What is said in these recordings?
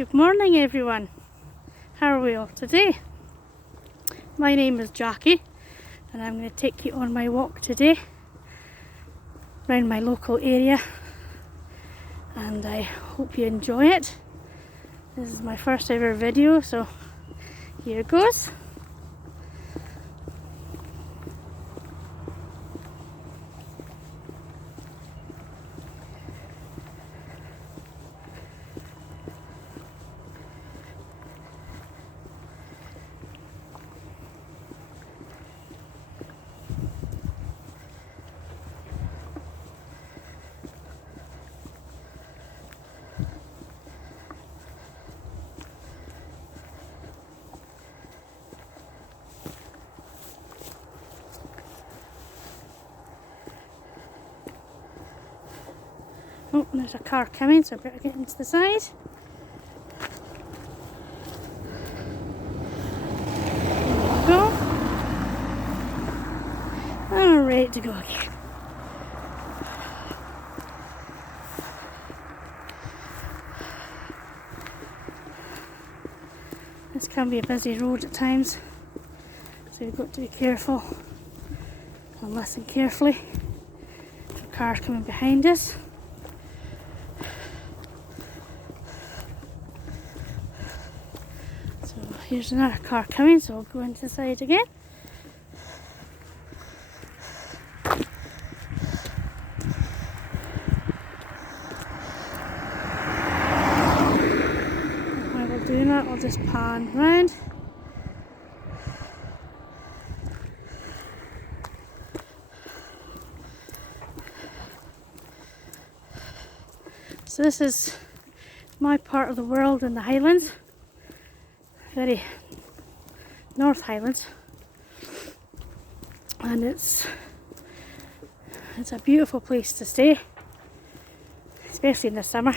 Good morning everyone. How are we all today? My name is Jackie and I'm going to take you on my walk today around my local area, and I hope you enjoy it. This is my first ever video, so here goes. Oh, there's a car coming, so I better get into the side. There we go. And we're ready to go again. This can be a busy road at times, so you've got to be careful and listen carefully for cars coming behind us. So here's another car coming, so we'll go into the side again. And while we're doing that, I'll just pan round. So this is my part of the world in the Highlands, very North Highlands, and it's a beautiful place to stay, especially in the summer.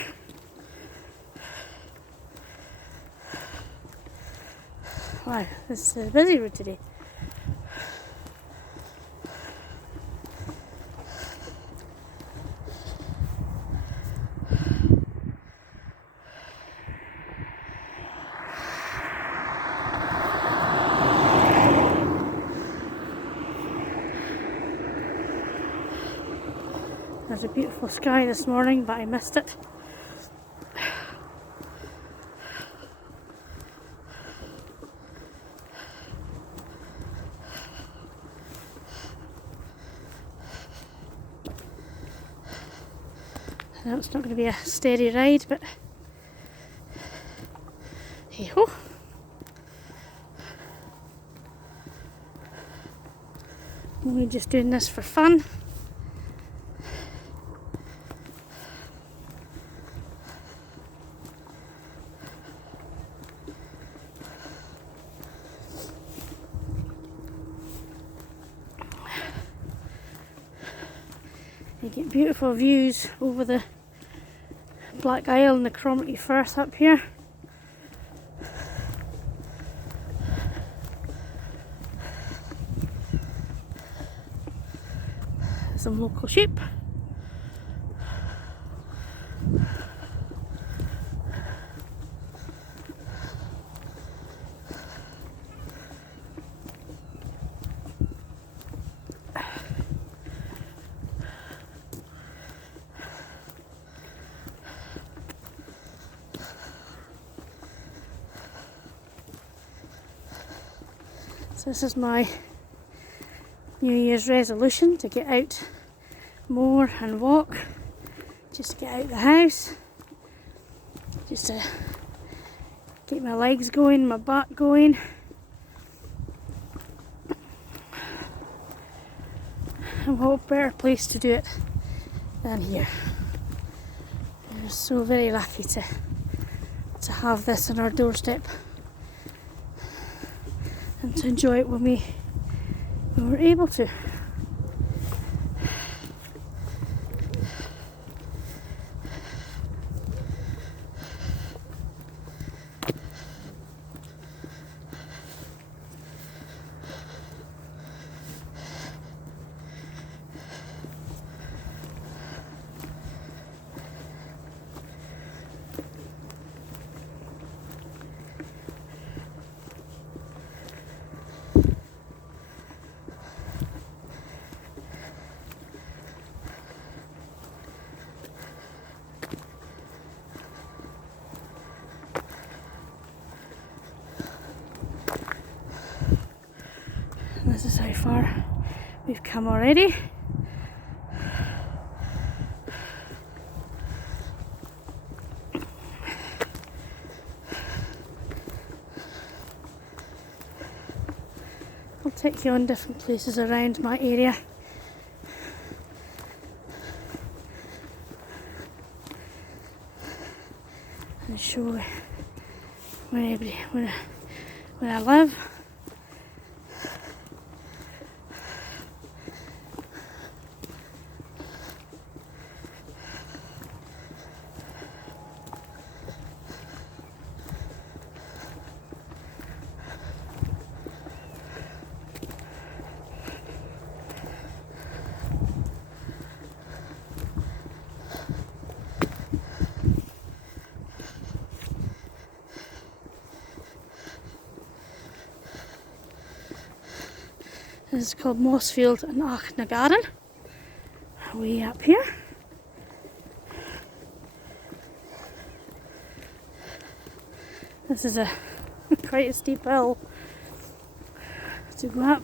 Wow, this is a busy road today. There's a beautiful sky this morning, but I missed it. I know it's not going to be a steady ride, but hey ho. I'm only just doing this for fun. You get beautiful views over the Black Isle and the Cromarty Firth up here. Some local sheep. So this is my New Year's resolution, to get out more and walk, just to get out of the house, just to get my legs going, my back going. And what better place to do it than here. We're so very lucky to have this on our doorstep and to enjoy it when we're able to. far we've come already. I'll take you on different places around my area. And show where I live. This is called Mossfield and Acne Garden, way up here. This is quite a steep hill to go up.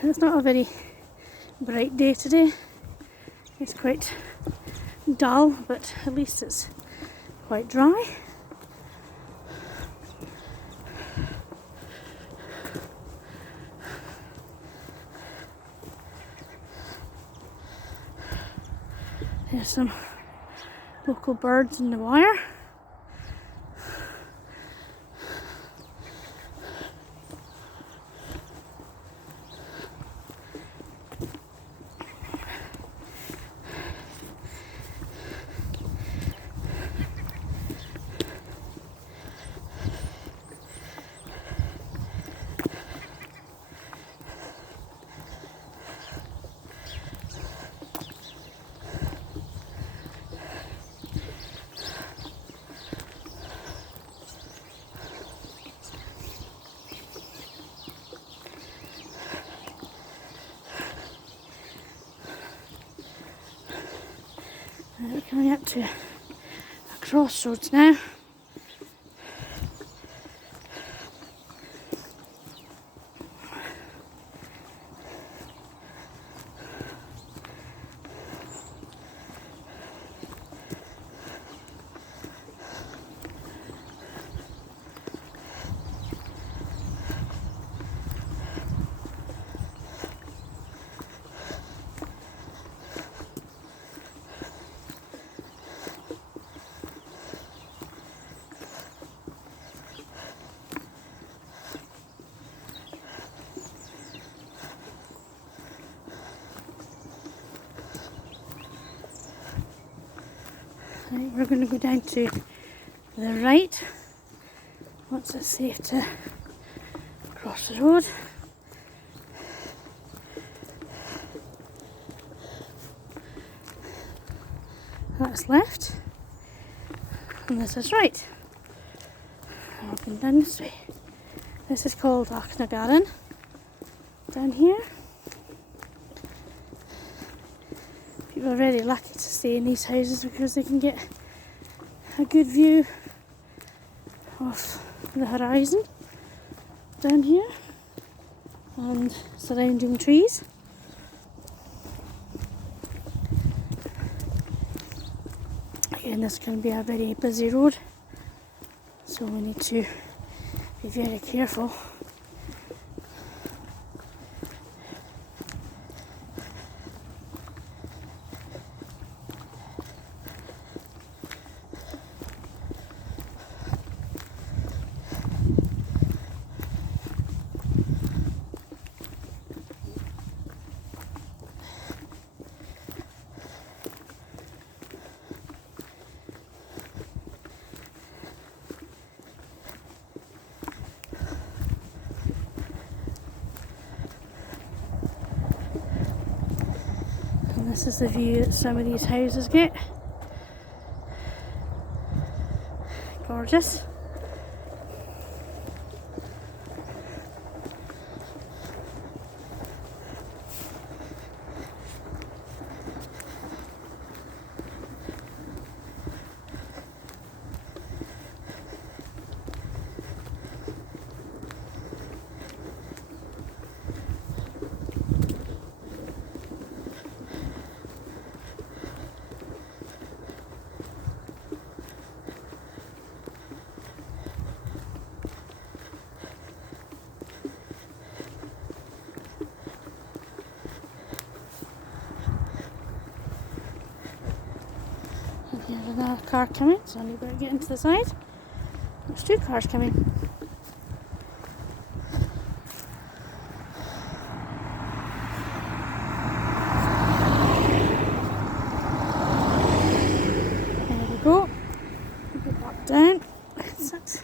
It's not a very bright day today. It's quite dull, but at least it's quite dry. There's some local birds in the wire. We're coming up to a crossroads now. Right, we're going to go down to the right once it's safe to cross the road. That's left and this is right. And we're going down this way. This is called Archna Garden down here. People are very lucky to stay in these houses because they can get a good view of the horizon down here and surrounding trees. Again, this can be a very busy road, so we need to be very careful. And this is the view that some of these houses get. Gorgeous. Here's another car coming, so I need to get into the side. There's two cars coming. There we go. Go back down. That's it.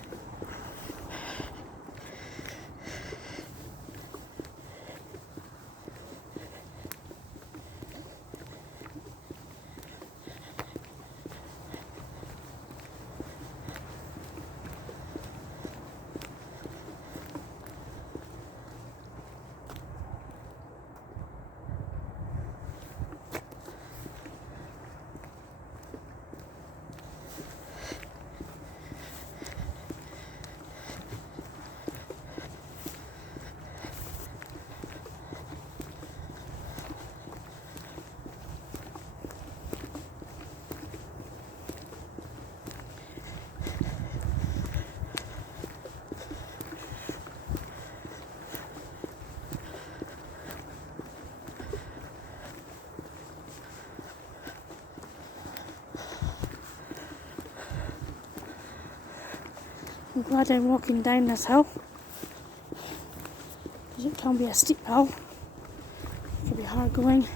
I'm glad I'm walking down this hill, because it can be a steep hill. It can be hard going.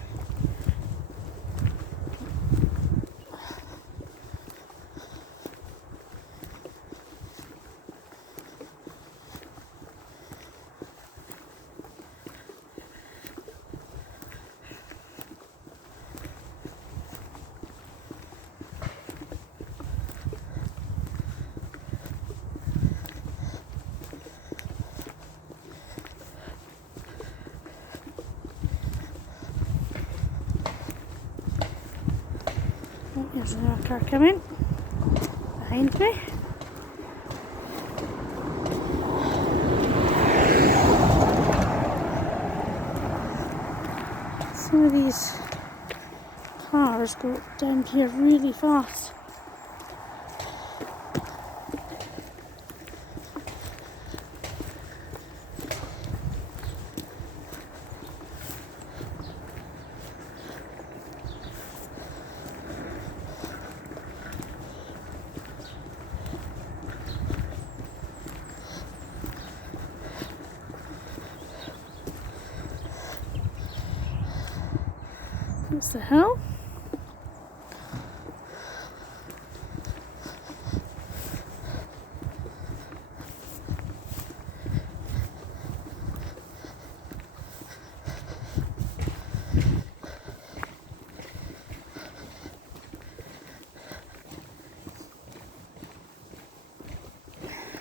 There's another car coming behind me. Some of these cars go down here really fast. That's the hill.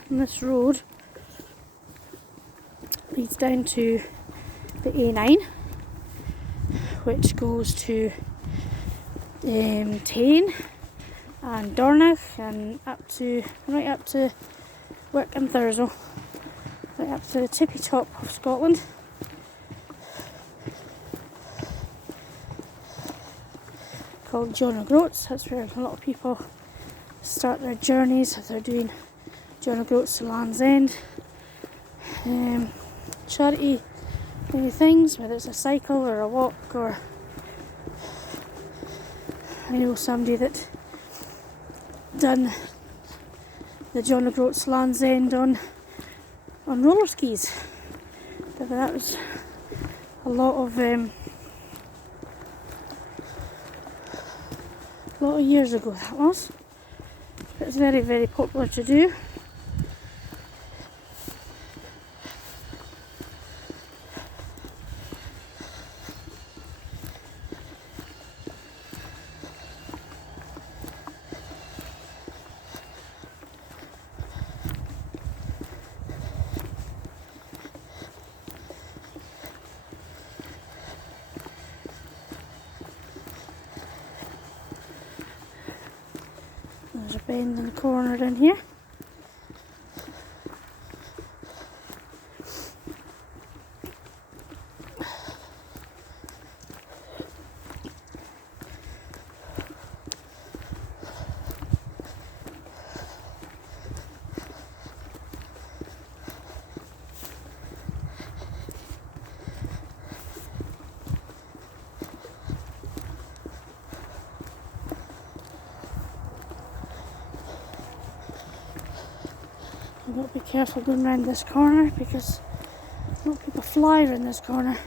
And this road leads down to the A9, which goes to Tain and Dornoch and right up to Wick and Thurso, right up to the tippy top of Scotland. Called John O'Groats. That's where a lot of people start their journeys if they're doing John O'Groats to Land's End. Charity things, whether it's a cycle or a walk, or I know somebody that done the John O'Groats Land's End on roller skis. But that was a lot of years ago, that was. But it's very, very popular to do. There's a bend in the corner in here. I've got to be careful going around this corner because a lot of people fly around this corner.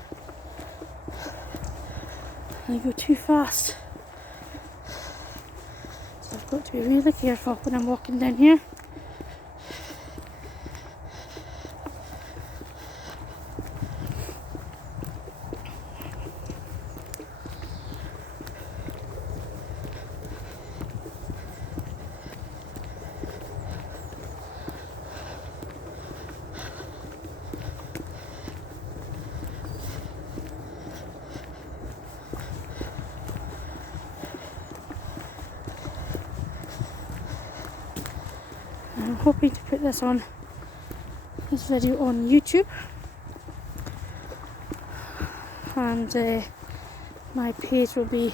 They go too fast. So I've got to be really careful when I'm walking down here. I'm hoping to put this video on YouTube, and my page will be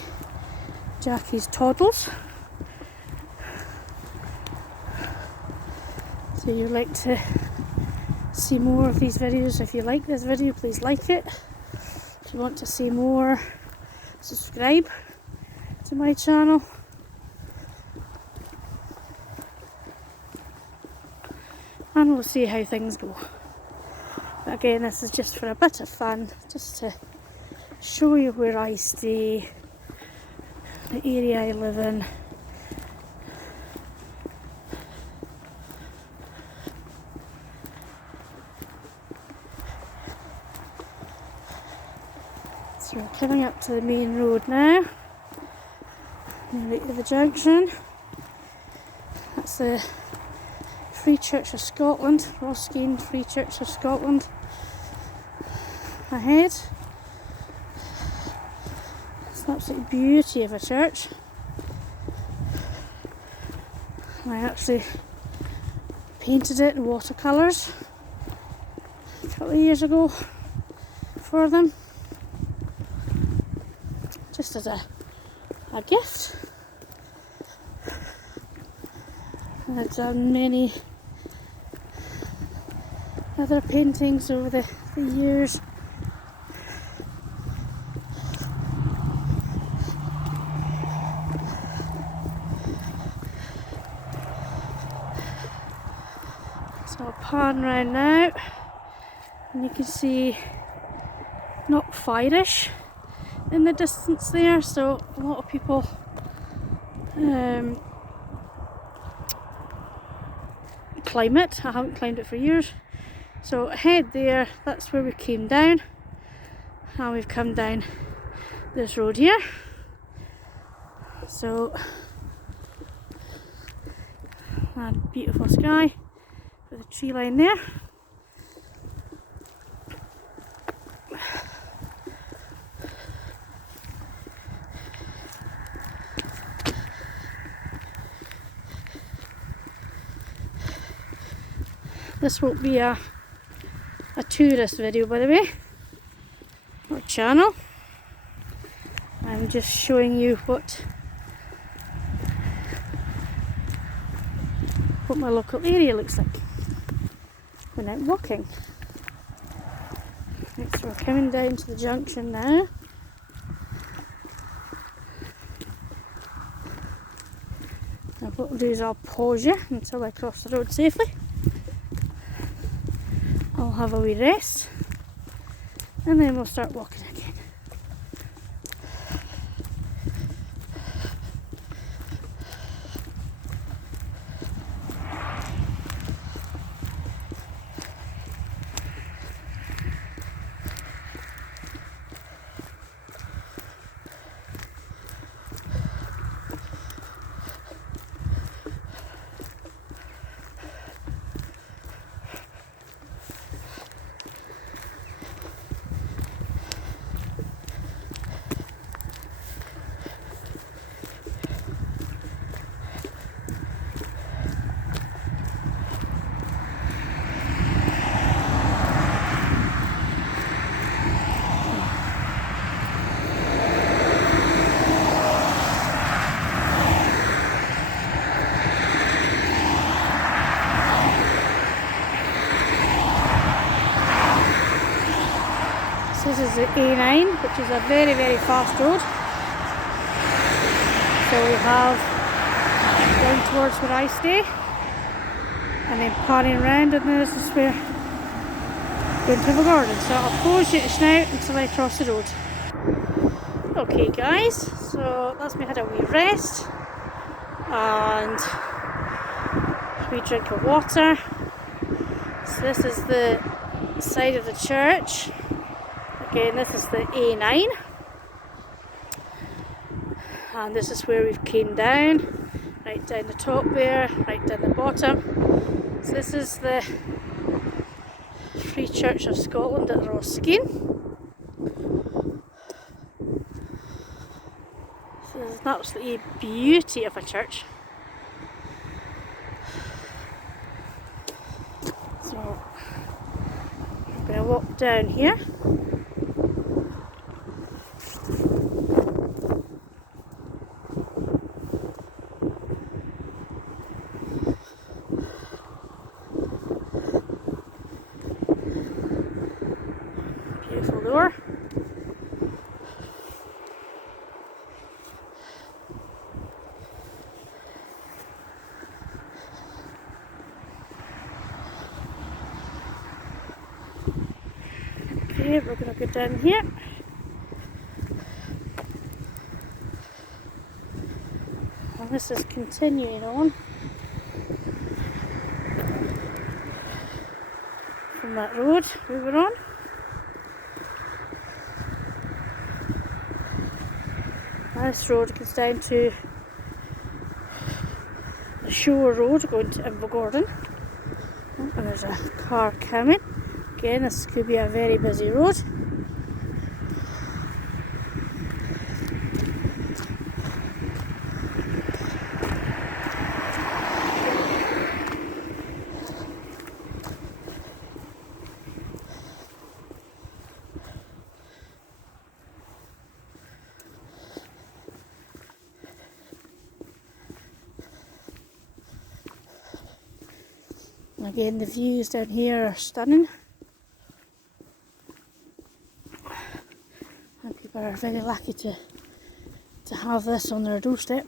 Jackie's Toddles. So you'd like to see more of these videos. If you like this video, please like it. If you want to see more, subscribe to my channel. And we'll see how things go. But again, this is just for a bit of fun, just to show you where I stay, the area I live in. So we're coming up to the main road now, nearly to the junction. That's the Free Church of Scotland, Roskeen Free Church of Scotland ahead. It's an absolute beauty of a church. I actually painted it in watercolours a couple of years ago for them, just as a gift. And I've done many other paintings over the years. So I'll pan round now, and you can see not Firish in the distance there, so a lot of people climb it. I haven't climbed it for years. So ahead there, that's where we came down, and we've come down this road here. So, and beautiful sky with a tree line there. This won't be a tourist video, by the way, or channel. I'm just showing you what my local area looks like when I'm walking. Right, so we're coming down to the junction now. Now what we'll do is I'll pause you until I cross the road safely. I'll have a wee rest, and then we'll start walking again. A9, which is a very, very fast road. So we have down towards where I stay, and then panning around, and then this is where we're going to have a garden. So I'll pause you just now until I cross the road. Okay guys, so that's me had a wee rest and a wee drink of water. So this is the side of the church. Again, this is the A9. And this is where we've came down. Right down the top there, right down the bottom. So this is the Free Church of Scotland at Roskeen. So this is an absolutely beauty of a church. So I'm going to walk down here. Beautiful door. Okay, we're going to go down here. And this is continuing on from that road we were on. This road goes down to the shore road going to Invergordon. And there's a car coming. Again, this could be a very busy road. Again, the views down here are stunning, and people are very lucky to have this on their doorstep.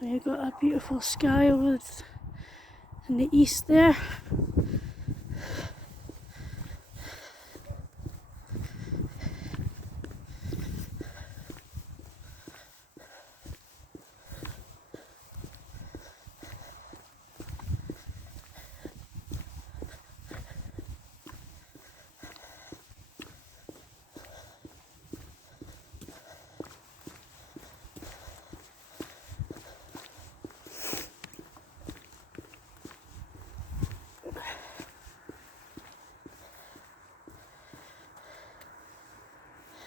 So you've got a beautiful sky over in the east there.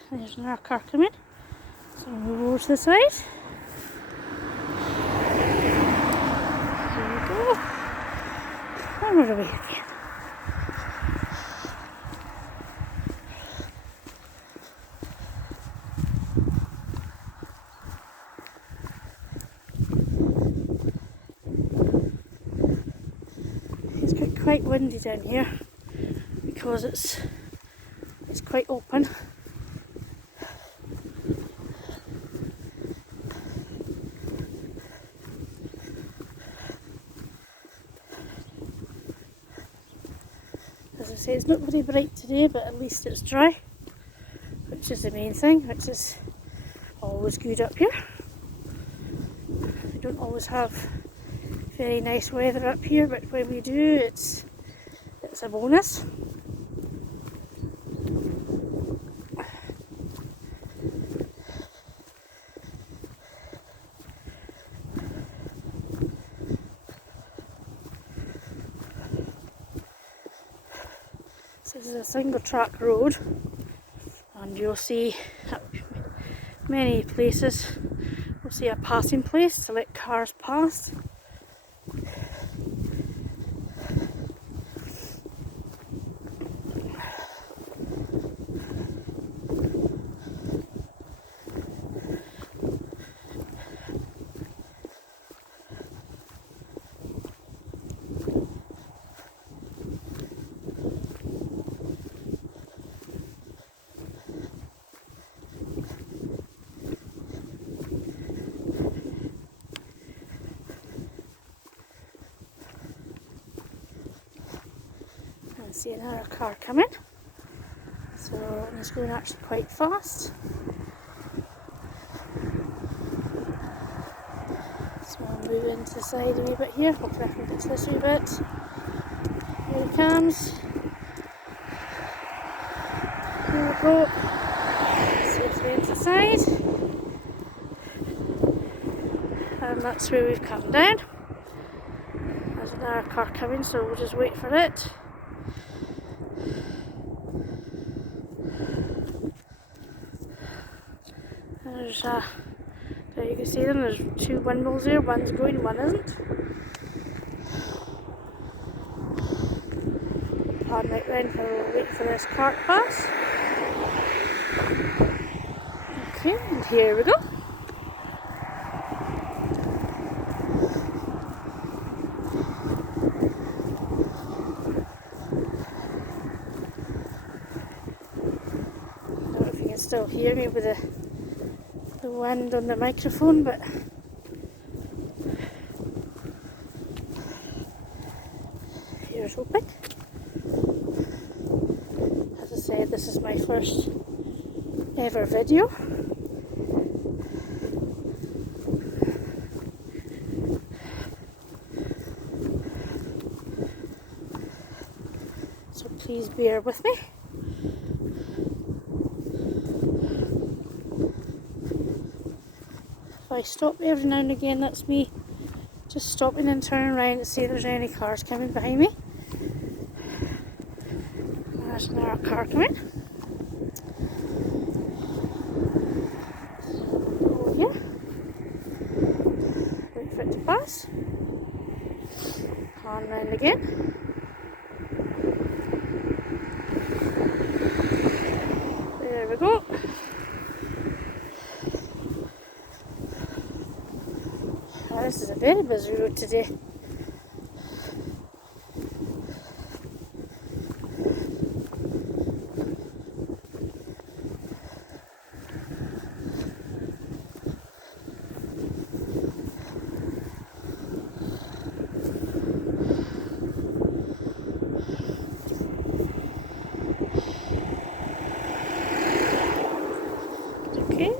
There's another car coming, so we'll move over to the side. There we go. And we're away again. It's got quite windy down here because it's quite open. As I say, it's not very bright today, but at least it's dry, which is the main thing, which is always good up here. We don't always have very nice weather up here, but when we do, it's a bonus. This is a single track road, and you'll see at many places you'll see a passing place to let cars pass. See another car coming, so it's going actually quite fast. So I'll move into the side a wee bit here. Hopefully I can get to this wee bit. Here he comes. Here we go. Safely into the side. And that's where we've come down. There's another car coming, so we'll just wait for it. There you can see them, there's two windmills there, one's going, one isn't. Pan right round, we'll wait for this cart pass. Okay, and here we go. I don't know if you can still hear me with the wind on the microphone, but here's hoping. As I said, this is my first ever video. So please bear with me. If I stop every now and again, that's me just stopping and turning around to see if there's any cars coming behind me. There's another car coming. Go here. Wait for it to pass. On round again. There we go. This is a very busy road today. Okay.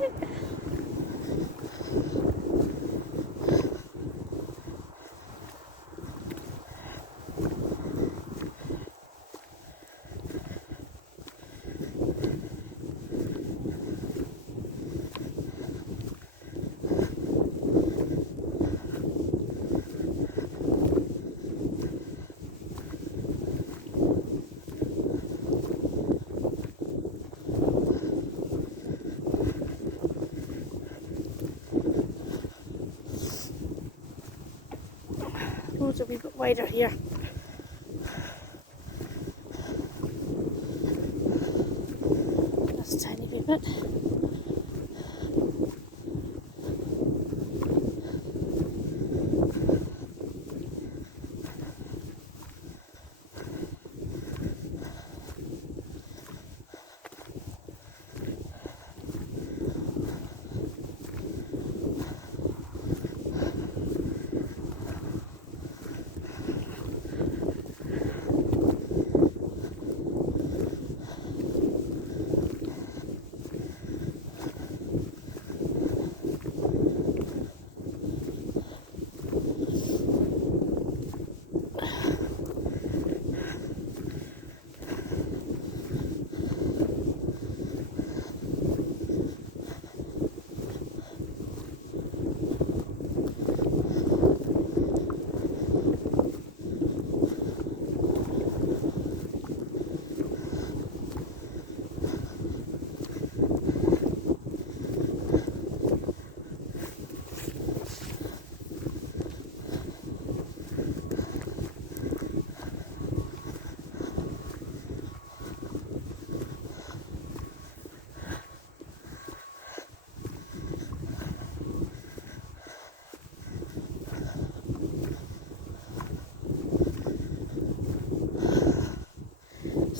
Roads a wee bit wider here. Just a tiny wee bit.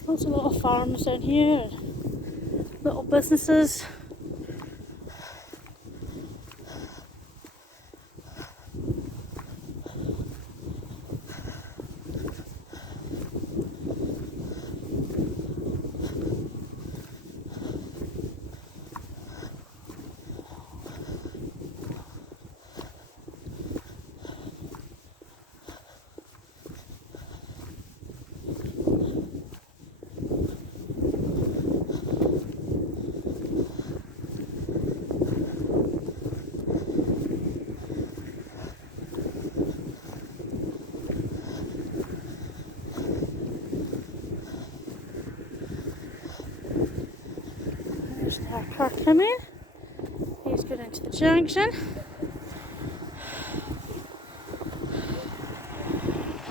Lots of little farms down here, and little businesses. There's our car coming. He's going into the junction.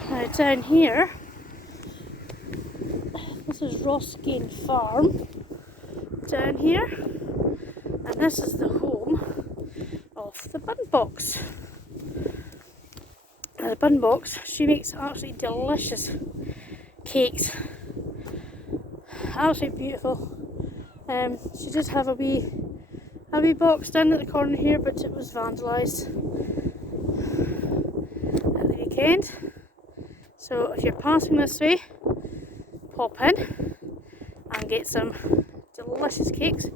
Now down here, this is Rossgate Farm down here, and this is the home of the Bun Box. Now the Bun Box, she makes absolutely delicious cakes, absolutely beautiful. She did have a wee box down at the corner here, but it was vandalised at the weekend. So if you're passing this way, pop in and get some delicious cakes.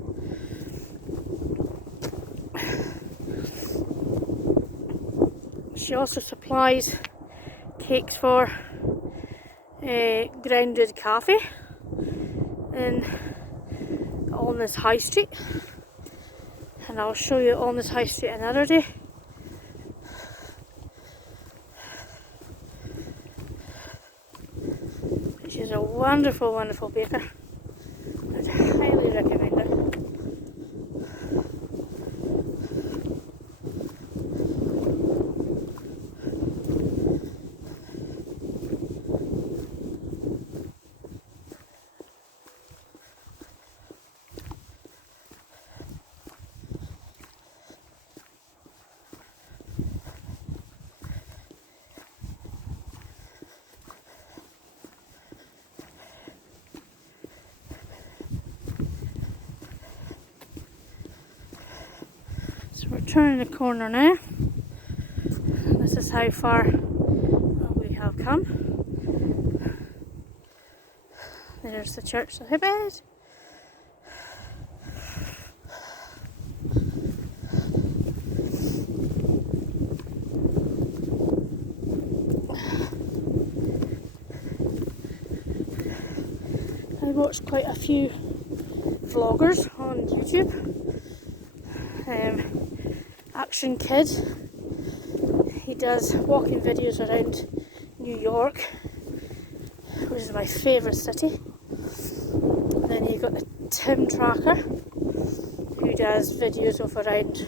She also supplies cakes for Grounded Cafe on this high street, and I'll show you on this high street another day. She's a wonderful, wonderful baker. I'd highly recommend her. So we're turning the corner now. This is how far we have come. There's the church of Hibbett. I watched quite a few vloggers on YouTube. Action Kid, he does walking videos around New York, which is my favourite city. Then you've got the Tim Tracker, who does videos of around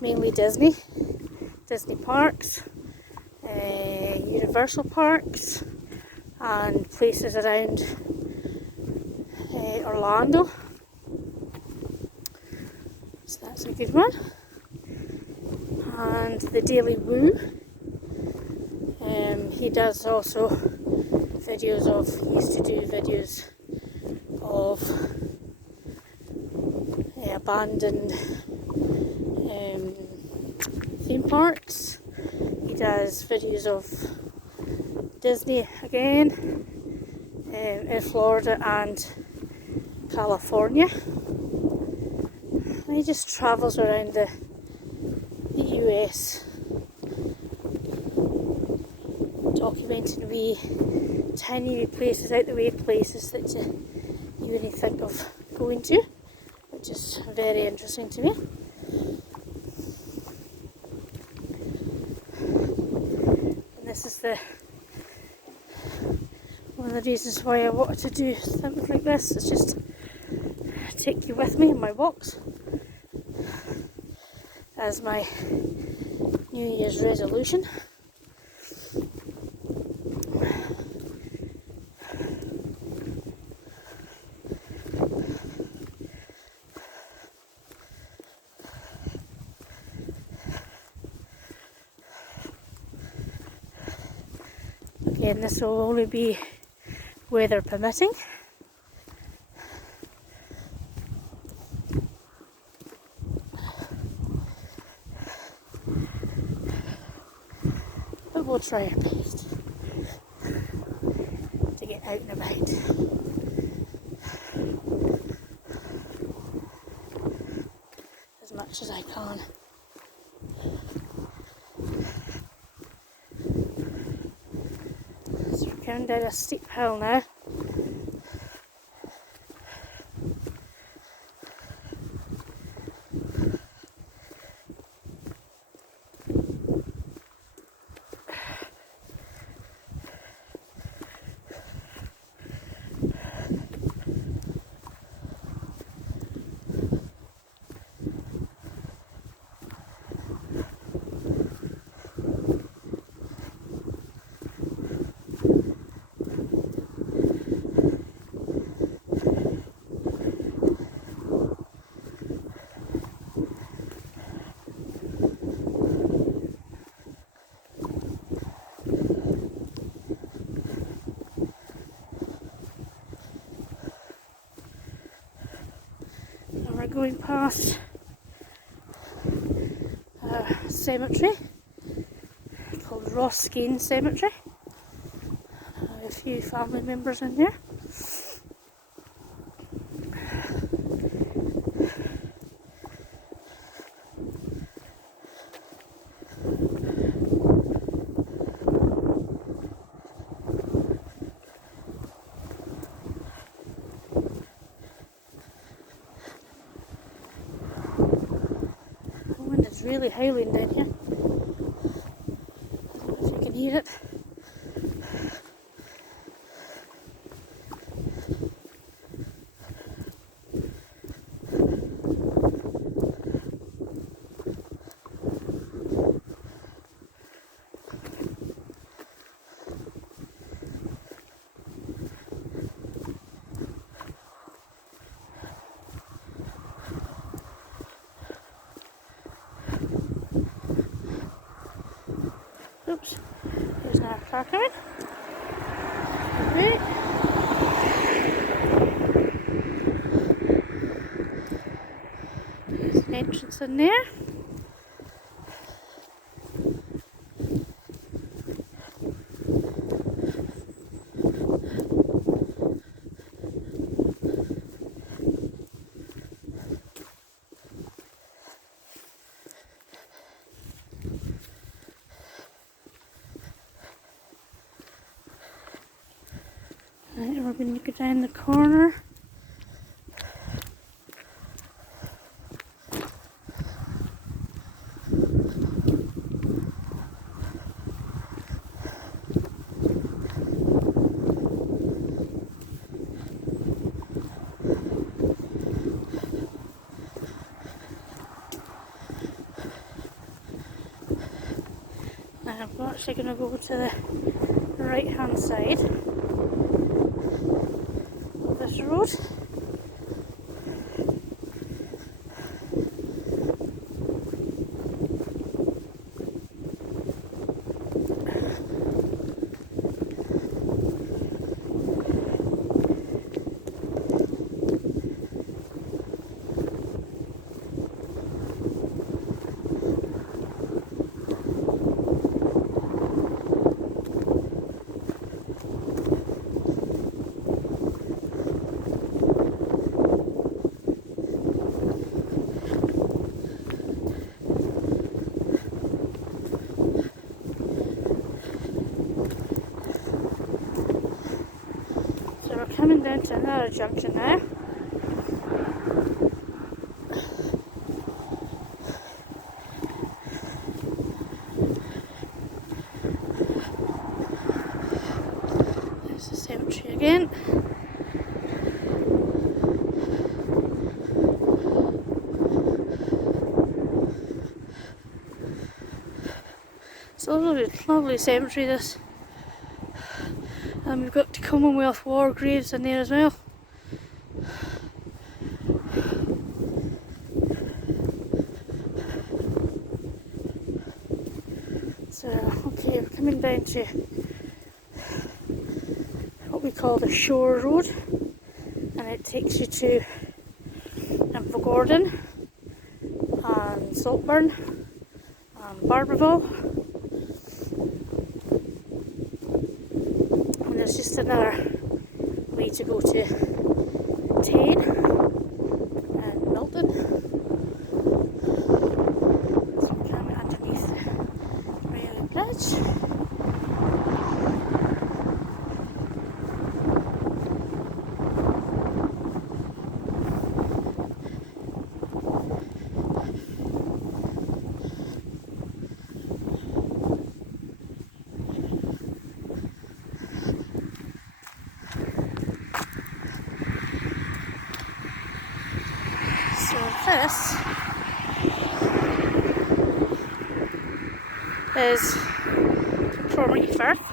mainly Disney parks, Universal parks, and places around Orlando. So that's a good one. And the Daily Woo, he does also videos of, he used to do videos of abandoned theme parks. He does videos of Disney again, in Florida and California. And he just travels around the US, documenting wee tiny places, out the way places that you wouldn't think of going to, which is very interesting to me. And this is one of the reasons why I wanted to do something like this, is just take you with me on my walks as my New Year's resolution. Again, this will only be weather permitting. But we'll try our best to get out and about. As much as I can. So we're going down a steep hill now. Going past a cemetery called Roskane Cemetery. A few family members in there. It's really howling down here. I don't know if you can hear it. Oops, there's now a car coming. Right. There's an entrance in there. Right, we're going to go down the corner. Now I'm actually going to go to the right hand side. This road. Coming down to another junction now. There's the cemetery again. It's a lovely cemetery, this. And we've got the Commonwealth War graves in there as well. So, okay, we're coming down to we call the Shore Road, and it takes you to Gordon and Saltburn and Barberville, and there's just another way to go to Tane and Milton. So we're coming underneath the railway bridge. This is Cromarty Firth,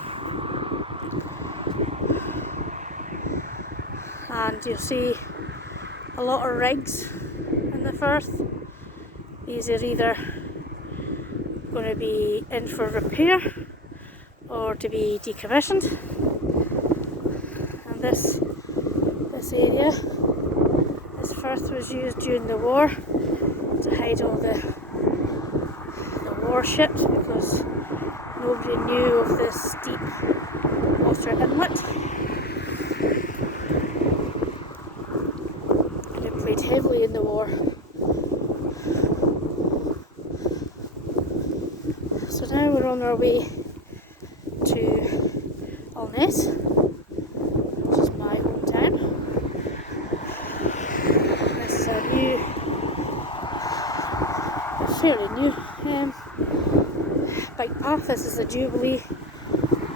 and you'll see a lot of rigs in the Firth. These are either going to be in for repair or to be decommissioned, and this area, this Firth was used during the war to hide all the warships because nobody knew of this deep water inlet. It played heavily in the war. So now we're on our way to Alness, which is my hometown. This is a fairly new bike path. This is the Jubilee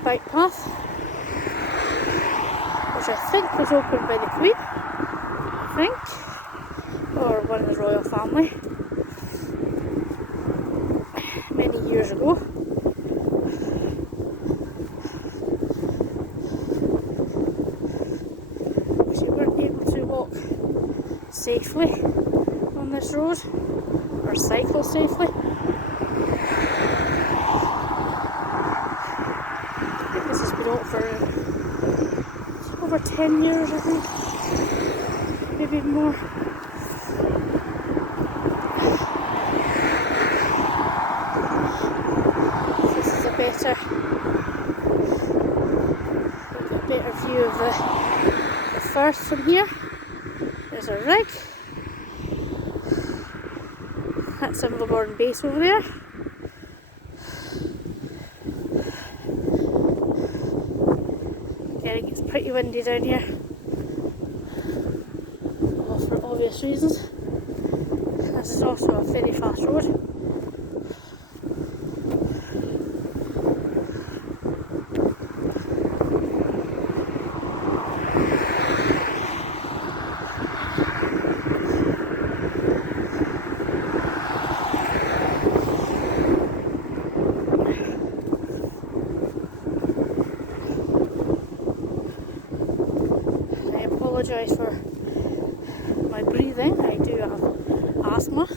bike path, which I think was opened by the Queen, or one of the royal family many years ago. Wish you weren't able to walk safely on this road or cycle safely. I think this has been out for over 10 years, I think, maybe more. This is a better view of the Firth from here. There's a rig. That's Gordon base over there. Yeah, it gets pretty windy down here, well, for obvious reasons. This is also a very fast road. I apologise for my breathing. I do have asthma.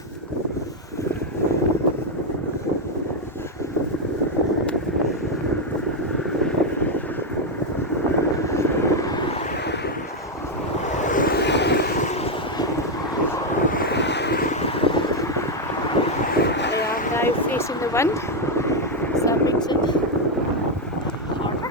I am now facing the wind, so that makes it harder.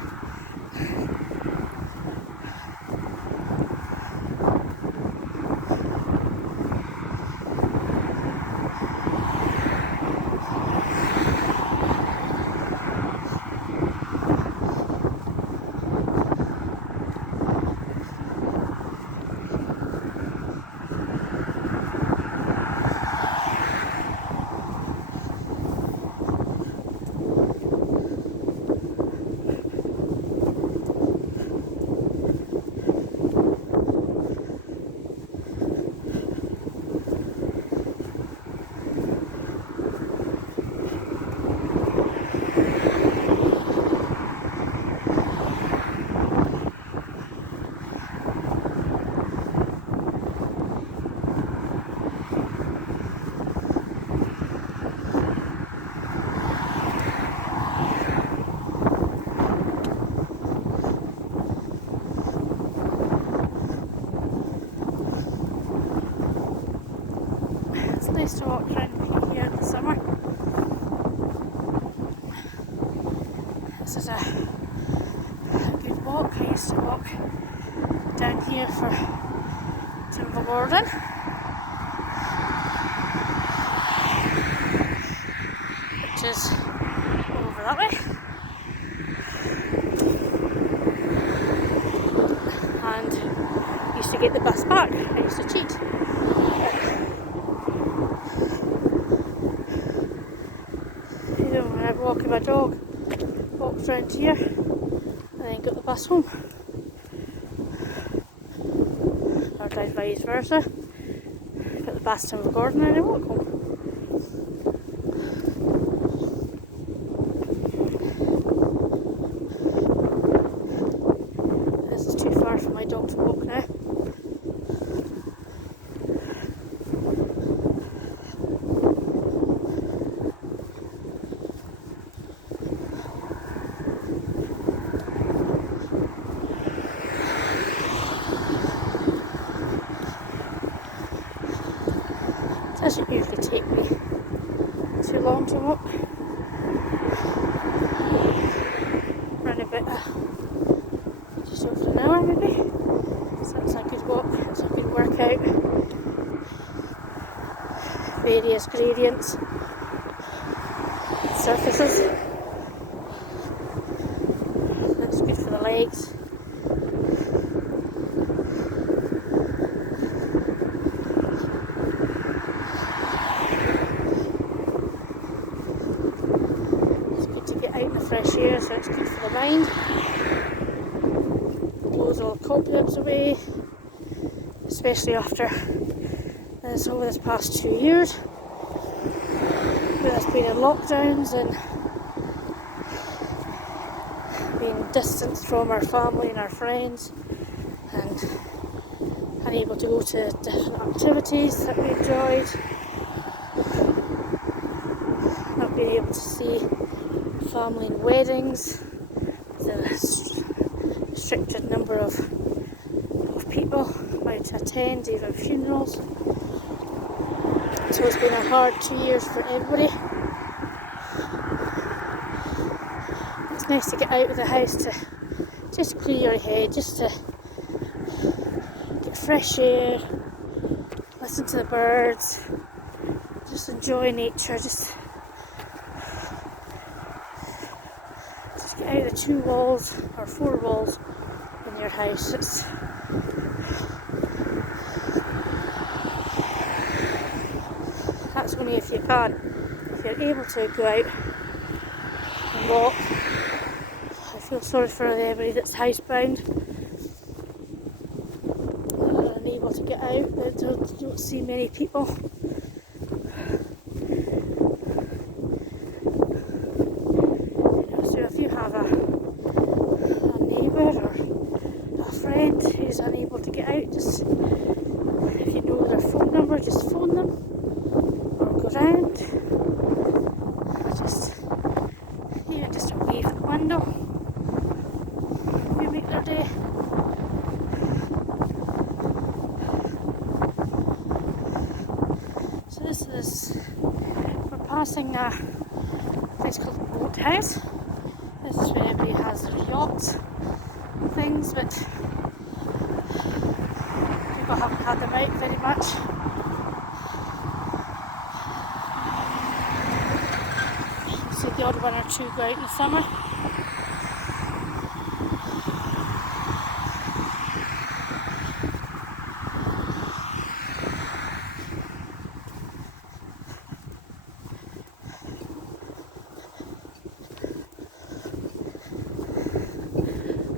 I used to walk down here for Delmore Garden. Which is over that way. And I used to get the bus back. I used to cheat. Even when I was walking my dog, walked around here and then got the bus home. Or down vice versa. Got the bus to the garden and then walk home. This is too far for my dog to walk now. It doesn't usually take me too long to walk. Around about just over an hour maybe. So that's a good walk, it's a good workout. Various gradients, surfaces. That's good for the legs. Fresh air, so it's good for the mind. Blows all the cobwebs away, especially after over this past 2 years where it's been in lockdowns and being distanced from our family and our friends and unable to go to different activities that we enjoyed, not being able to see family and weddings with a restricted number of people allowed to attend, even funerals. So it's been a hard 2 years for everybody. It's nice to get out of the house to just clear your head, just to get fresh air, listen to the birds, just enjoy nature, just get out of the 2 walls or 4 walls in your house. That's only if you can. If you're able to go out and walk. I feel sorry for everybody that's housebound and unable to get out. They don't see many people. So if you have a neighbour or a friend who's unable to get out, just if you know their phone number, just phone them or go round. Even just a wave at the window. You make their day. So this is, we're passing a place called the Boathouse. This is where everybody has their yachts and things, but people haven't had them out very much. So the odd one or two go out in the summer.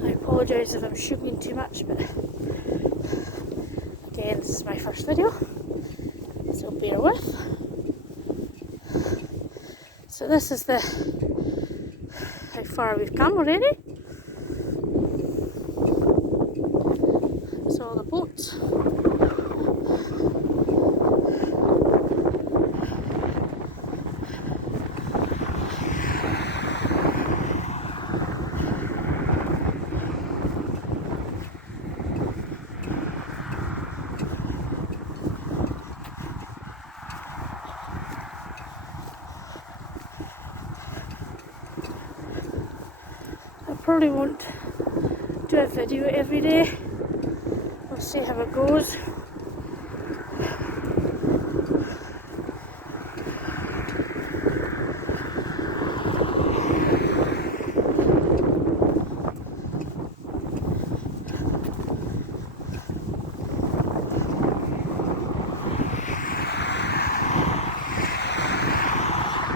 I apologise if I'm shooting too much, but again, this is my first video, so bear with. So this is how far we've come already. That's all the boats. Probably won't do a video every day. We'll see how it goes.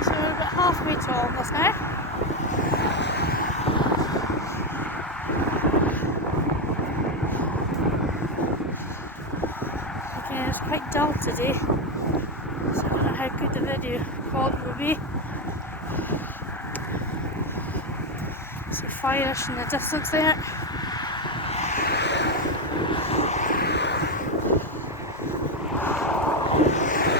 So we're about halfway tall this now. Again, it's quite dull today, so I don't know how good the video quality will be. See fire-ish in the distance there.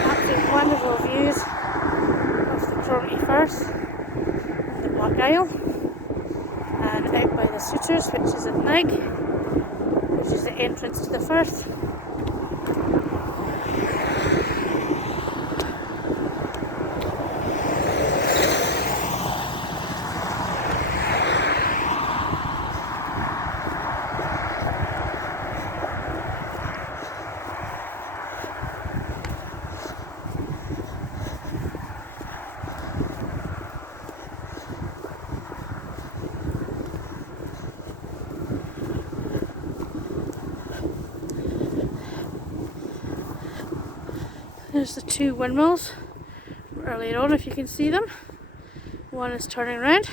Absolutely wonderful views of the Cromarty Firth and the Black Isle, and out by the Suitors, which is at Nig, which is the entrance to the Firth. There's the two windmills earlier on, if you can see them. One is turning around.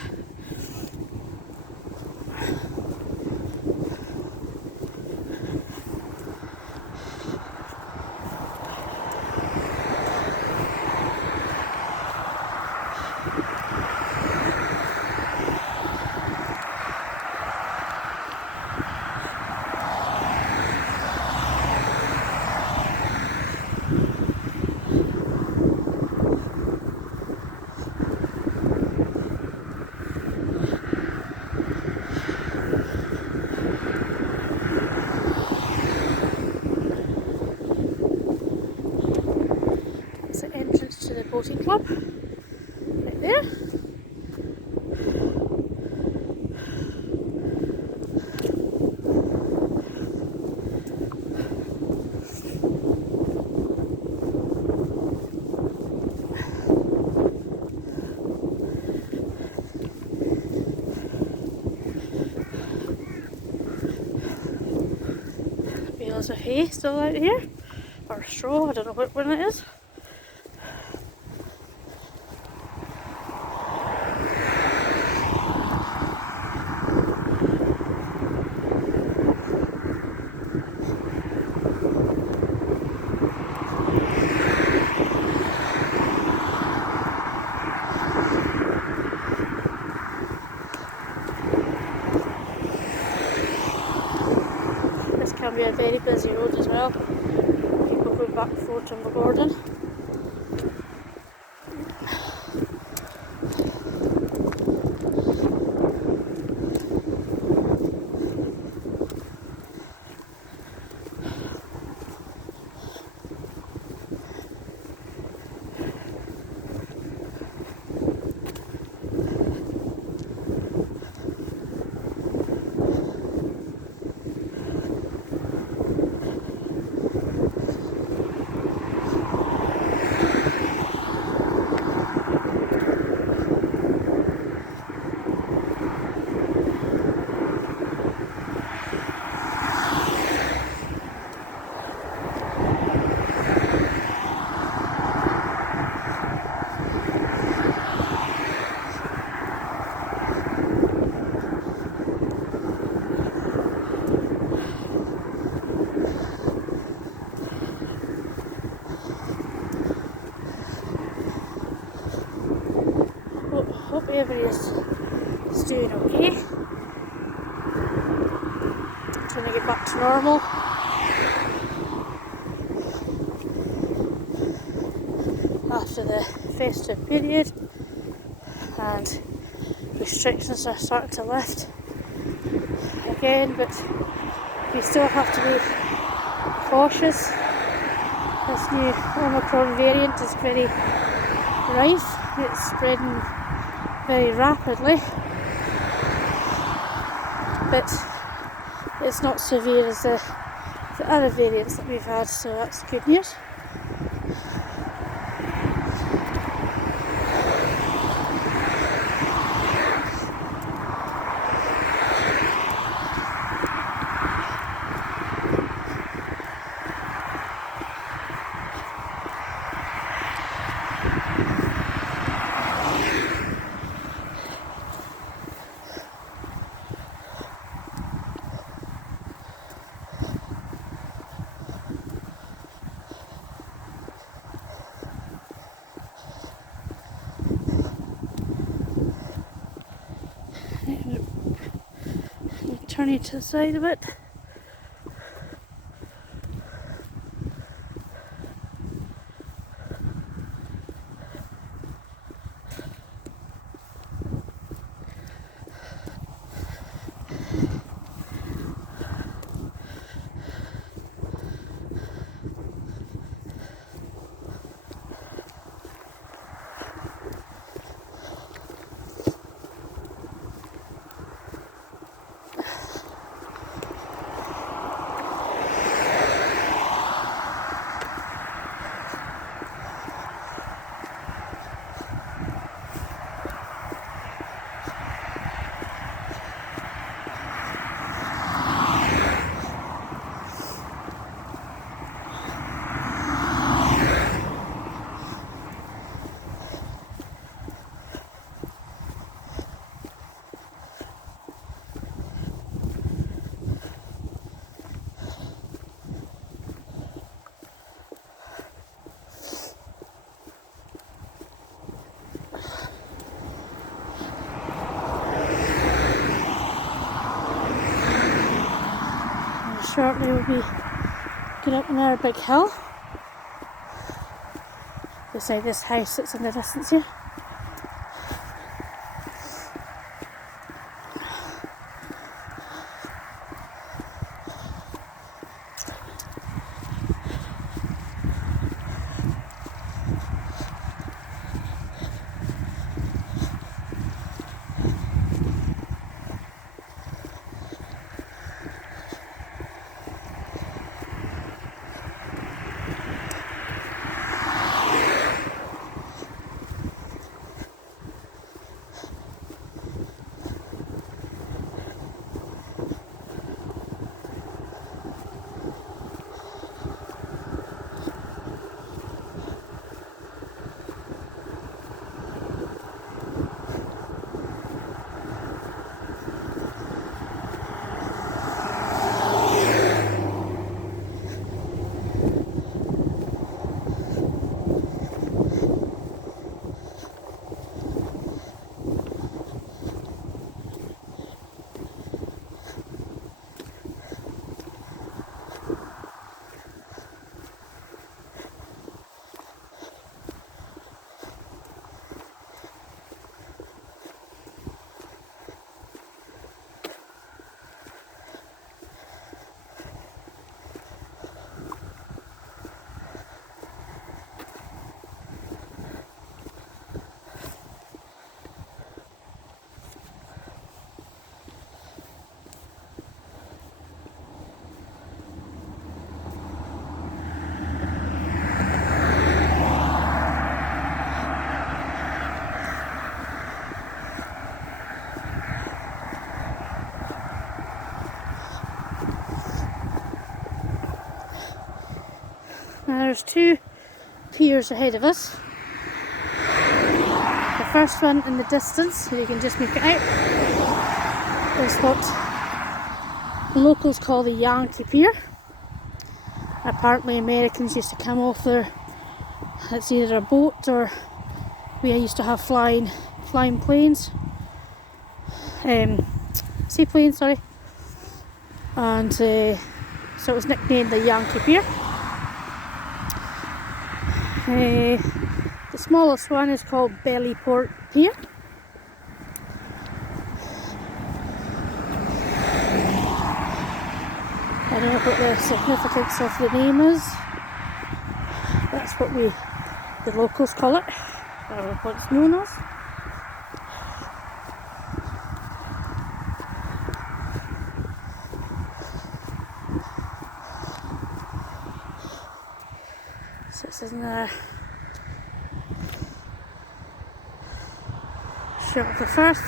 To the boating club, right there. Bales of hay still out here, or straw, I don't know what one it is. Can be a very busy road as well. People go back and forth from the Gordon. Hope everybody's doing okay. Trying to get back to normal. After the festive period, and restrictions are starting to lift again, but we still have to be cautious. This new Omicron variant is very rife. It's spreading very rapidly, but it's not severe as the other variants that we've had, so that's good news. Turn it to the side of it. Shortly we'll be getting up another big hill beside this house that's in the distance here. Now there's two piers ahead of us. The first one in the distance, you can just make it out, is what locals call the Yankee Pier. Apparently Americans used to come off there, it's either a boat or we used to have flying planes, seaplanes, sorry, and so it was nicknamed the Yankee Pier. The smallest one is called Bellyport Pier. I don't know what the significance of the name is. That's what the locals call it, or what it's known as. So this is another shot of the Firth.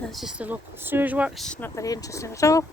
That's just the local sewage works, not very interesting at all.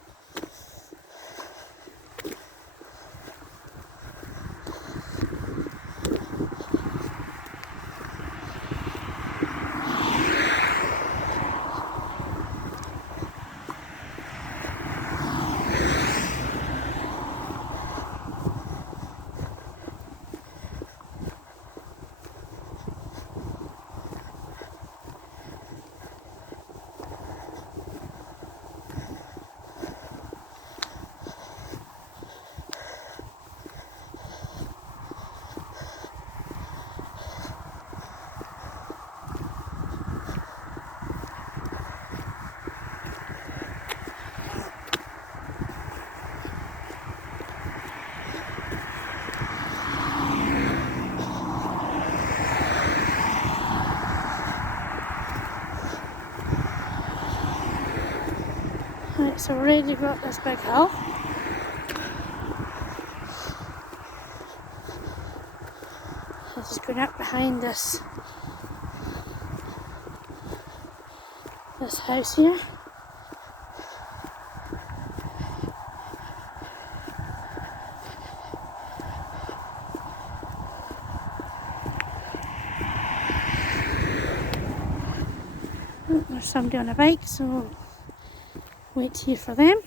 Right, so we're ready to go up this big hill. This is going up behind this house here. Oh, there's somebody on a bike, so we'll wait here for them.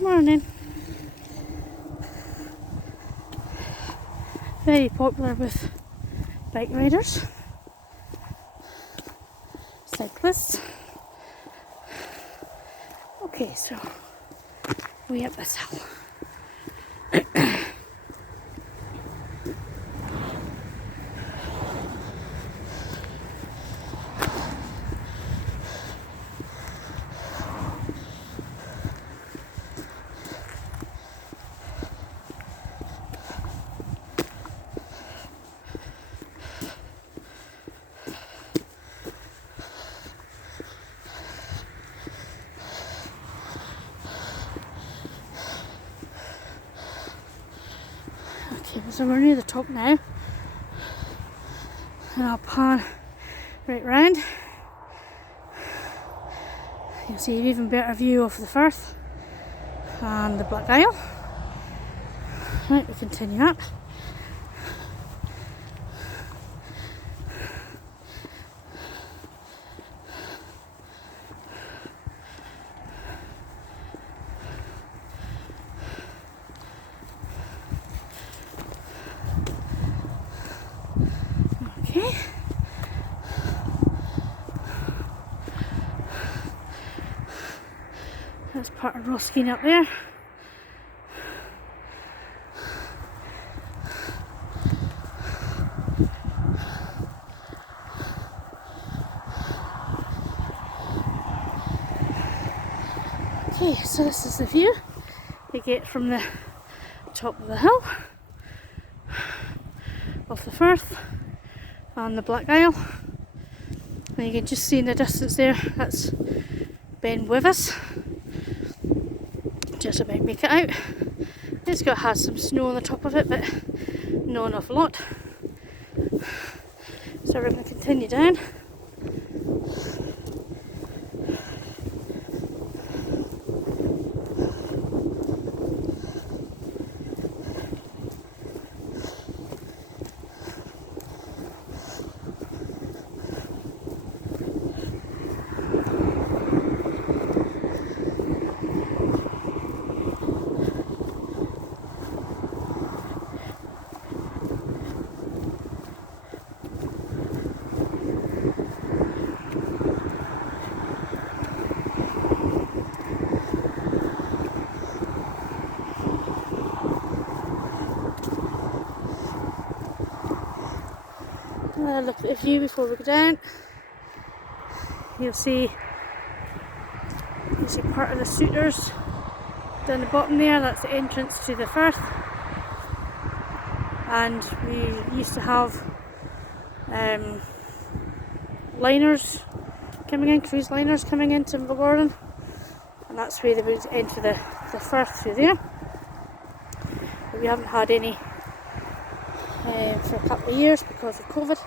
Morning. Very popular with bike riders, cyclists. Okay, so way up this hill. So we're near the top now, and I'll pan right round. You'll see an even better view of the Firth and the Black Isle. Right, we continue up. That's part of Roskin up there. Okay, so this is the view you get from the top of the hill of the Firth and the Black Isle. And you can just see in the distance there, that's Ben Withers. Just about make it out. It's has some snow on the top of it, but not an awful lot. So we're going to continue down. Look at the view before we go down. You'll see part of the suitors Down the bottom there, that's the entrance to the firth, and we used to have liners coming in, cruise liners coming into Gordon, and that's where they would enter the firth through there. But we haven't had any for a couple of years because of COVID.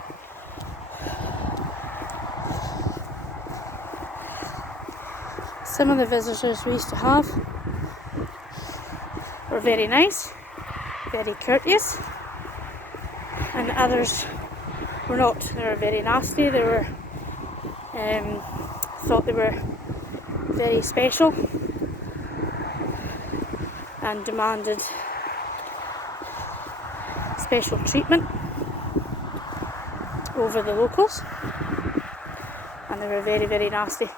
Some of the visitors we used to have were very nice, very courteous, and others were not. They were very nasty. They were thought they were very special and demanded special treatment over the locals, and they were very, very nasty,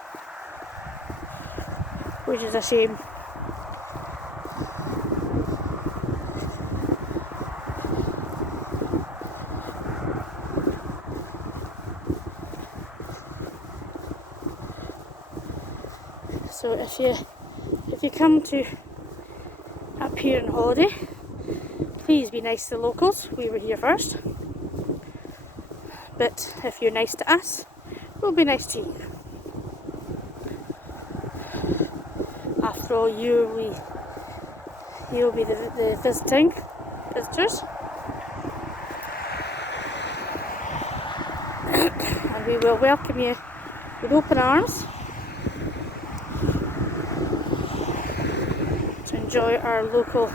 which is a shame. So if you come to up here on holiday, please be nice to the locals. We were here first, but if you're nice to us, we'll be nice to you. After all, you'll be the visitors, and we will welcome you with open arms to enjoy our local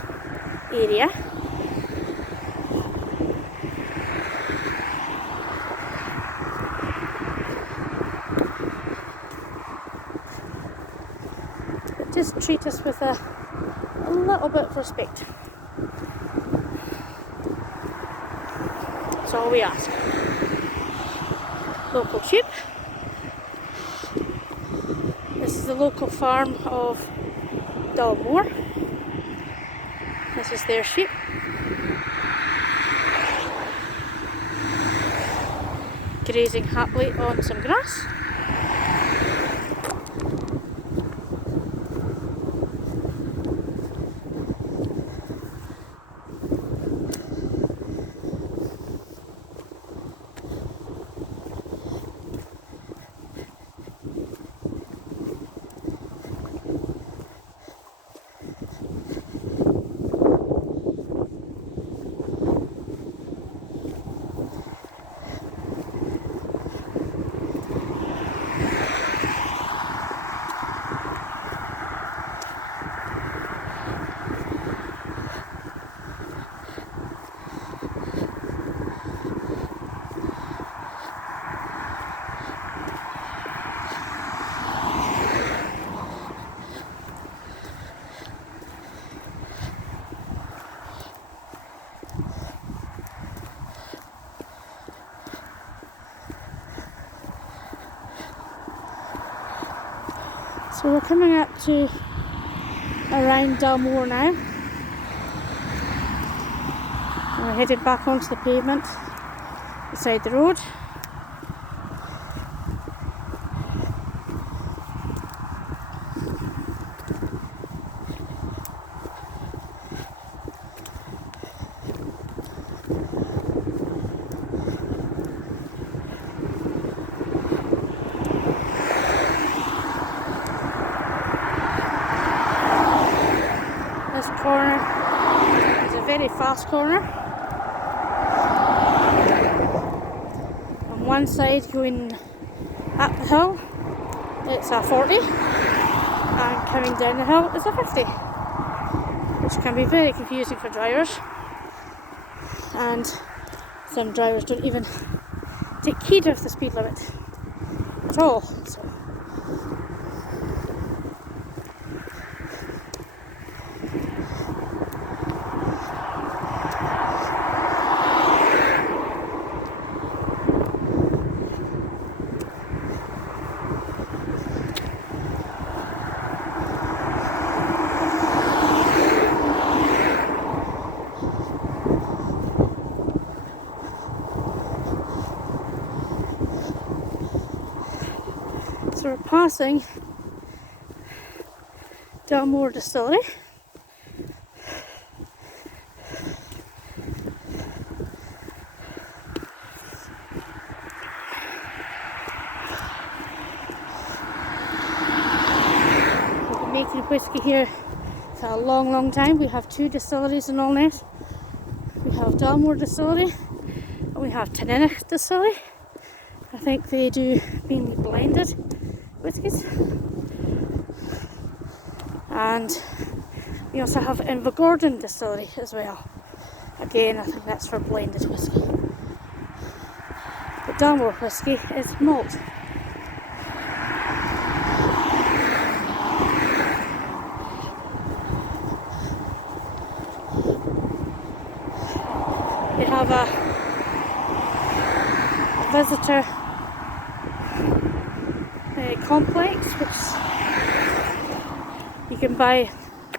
area. But just treat us with a little bit of respect. That's all we ask. Local sheep. This is the local farm of Dalmore. This is their sheep. Grazing happily on some grass. So we're coming up to around Delmore now. And we're headed back onto the pavement beside the road. Corner is a very fast corner. On one side going up the hill it's a 40 and coming down the hill is a 50, which can be very confusing for drivers, and some drivers don't even take heed of the speed limit at all. So we're passing Dalmore Distillery, whisky here for a long, long time. We have 2 distilleries in Allness. We have Dalmore Distillery and we have Acne Distillery. I think they do mainly blended whiskies. And we also have Yankee Garden Distillery as well. Again, I think that's for blended whisky. But Dalmore whisky is malt. They have a visitor complex, which you can buy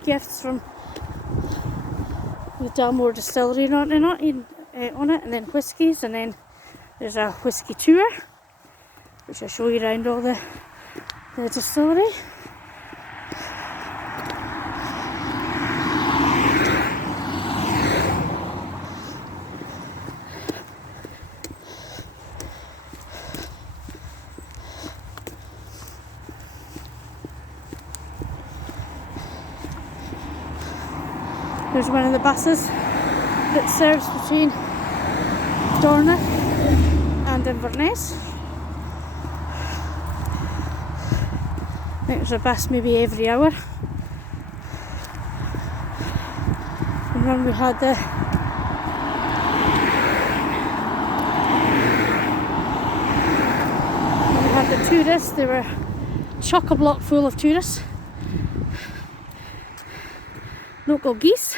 gifts from the Dalmore Distillery on it, and then whiskies, and then there's a whisky tour, which I'll show you around all the distillery. There's one of the buses that serves between Dorna and Inverness. I think there's a bus maybe every hour. And when we had the tourists, they were chock-a-block full of tourists. Local geese.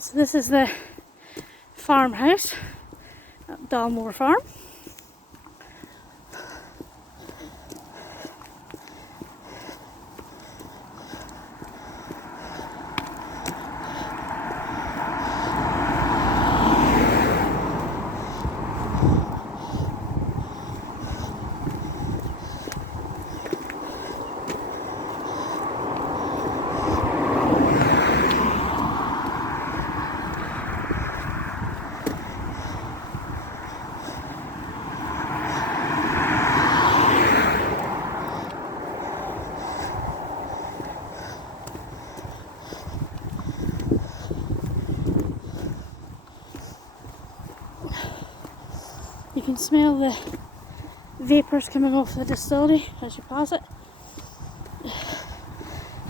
So this is the farmhouse at Dalmore Farm. You can smell the vapours coming off the distillery as you pass it.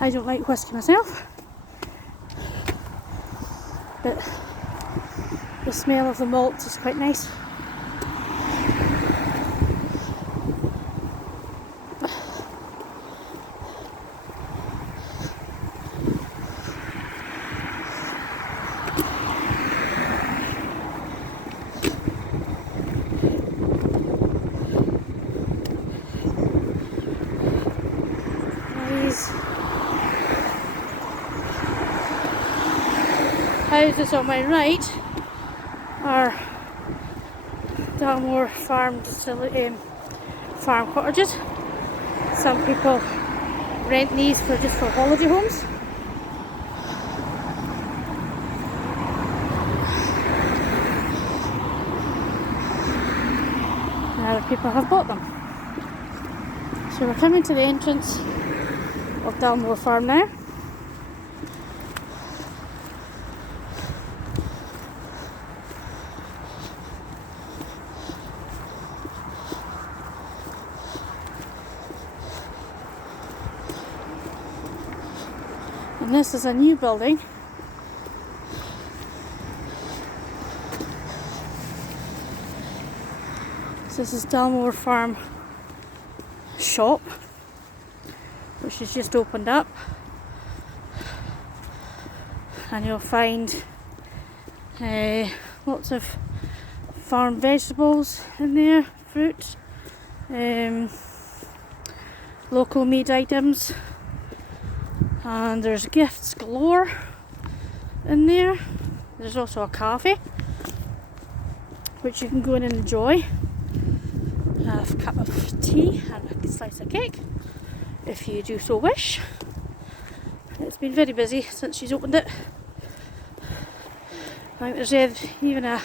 I don't like whisky myself, but the smell of the malt is quite nice. Houses on my right are Dalmore Farm farm cottages. Some people rent these just for holiday homes. And other people have bought them. So we're coming to the entrance of Dalmore Farm now. And this is a new building. So this is Dalmore Farm shop, which has just opened up, and you'll find lots of farm vegetables in there, fruit, local made items, and there's gifts galore in there. There's also a cafe which you can go in and enjoy. Have a cup of tea and a slice of cake if you do so wish. It's been very busy since she's opened it. I think there's even a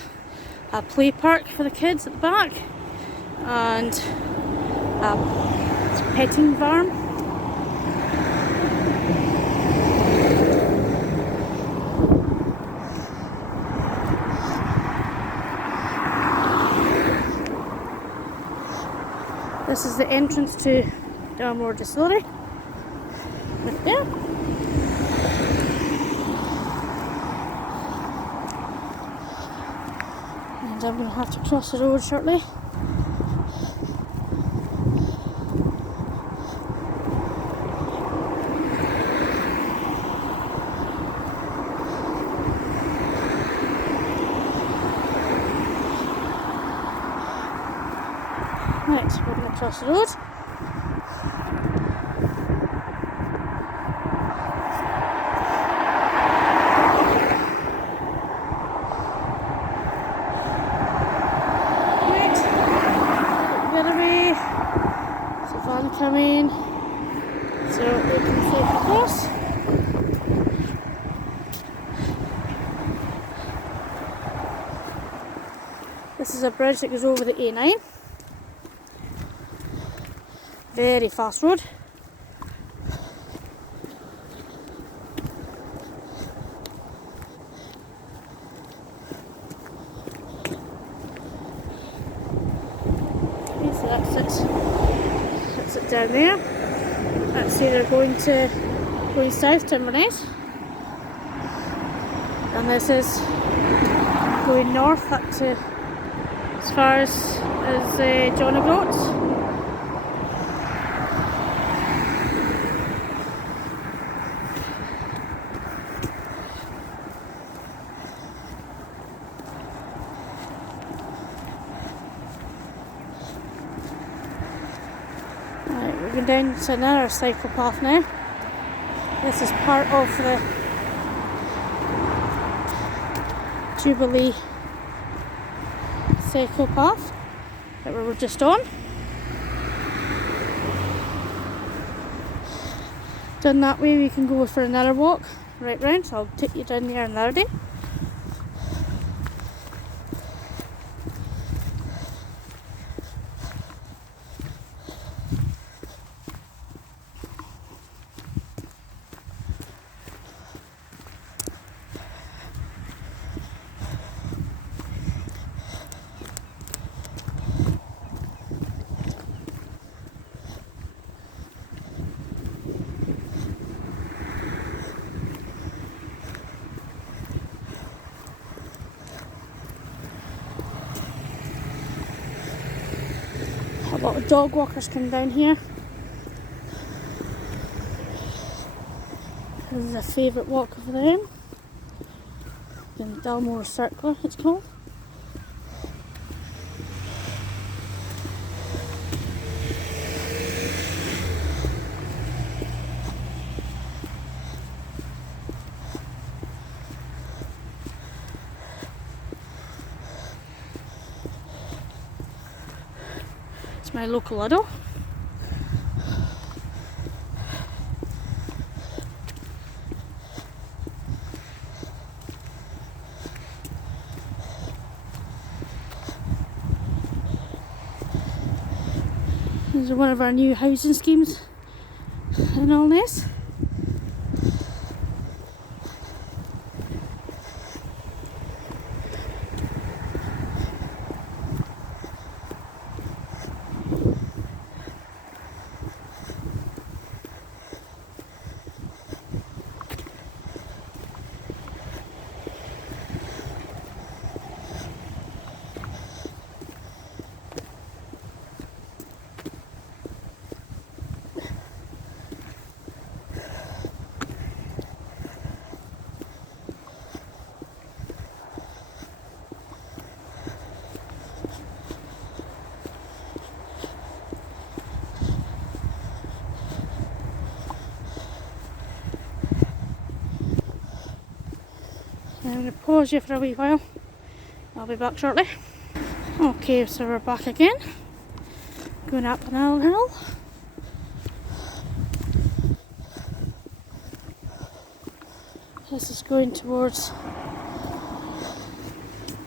play park for the kids at the back and a petting farm. This is the entrance to Dalmore Distillery. Right there. And I'm going to have to cross the road shortly. Right, we're going to cross the road. Coming, so we can safe across. This is a bridge that goes over the A9. Very fast road. Okay, so that's it. It down there. Let's see, they're going south to Inverness, and this is going north up to as far as John O'Groats. We're going down to another cycle path now. This is part of the Jubilee cycle path that we were just on. Done that way, we can go for another walk right round, so I'll take you down there another day. A lot of dog walkers come down here. This is a favourite walk of them. The Dalmore Circular, it's called. My local Lidl. These are one of our new housing schemes in all this. I'm going to pause you for a wee while. I'll be back shortly. Okay, so we're back again. Going up another hill. This is going towards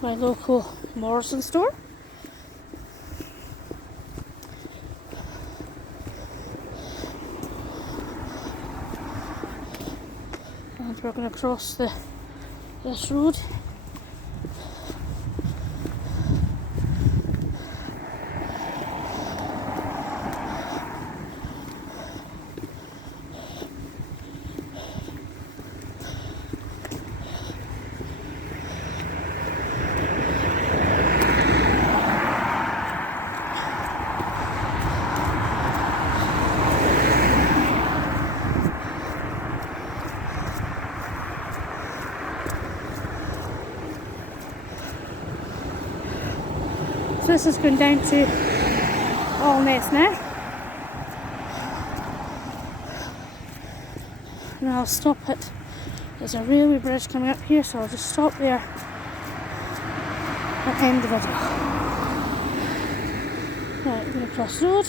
my local Morrison store. And we're going to cross this road. So this is going down to Allness now. And I'll stop it. There's a railway bridge coming up here, so I'll just stop there and end the video. Right, I'm going to cross the road.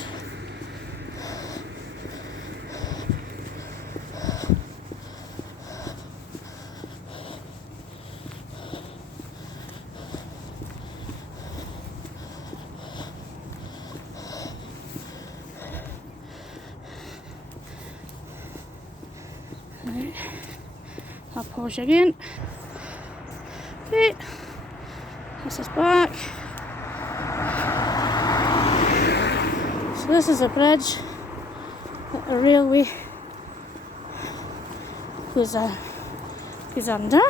Right. I'll pause you again. Okay, this is back. So this is a bridge that the railway goes under.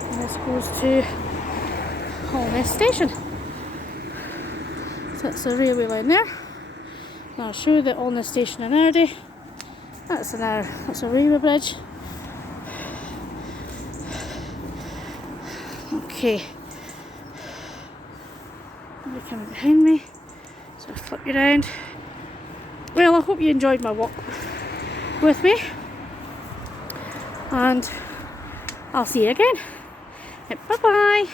And this goes to Allness station. So that's the railway line there. Now I'll show you the Allness station in Ardie. That's a railway bridge. Okay. You're coming behind me. So I'll flip you around. Well, I hope you enjoyed my walk with me. And I'll see you again. Bye bye.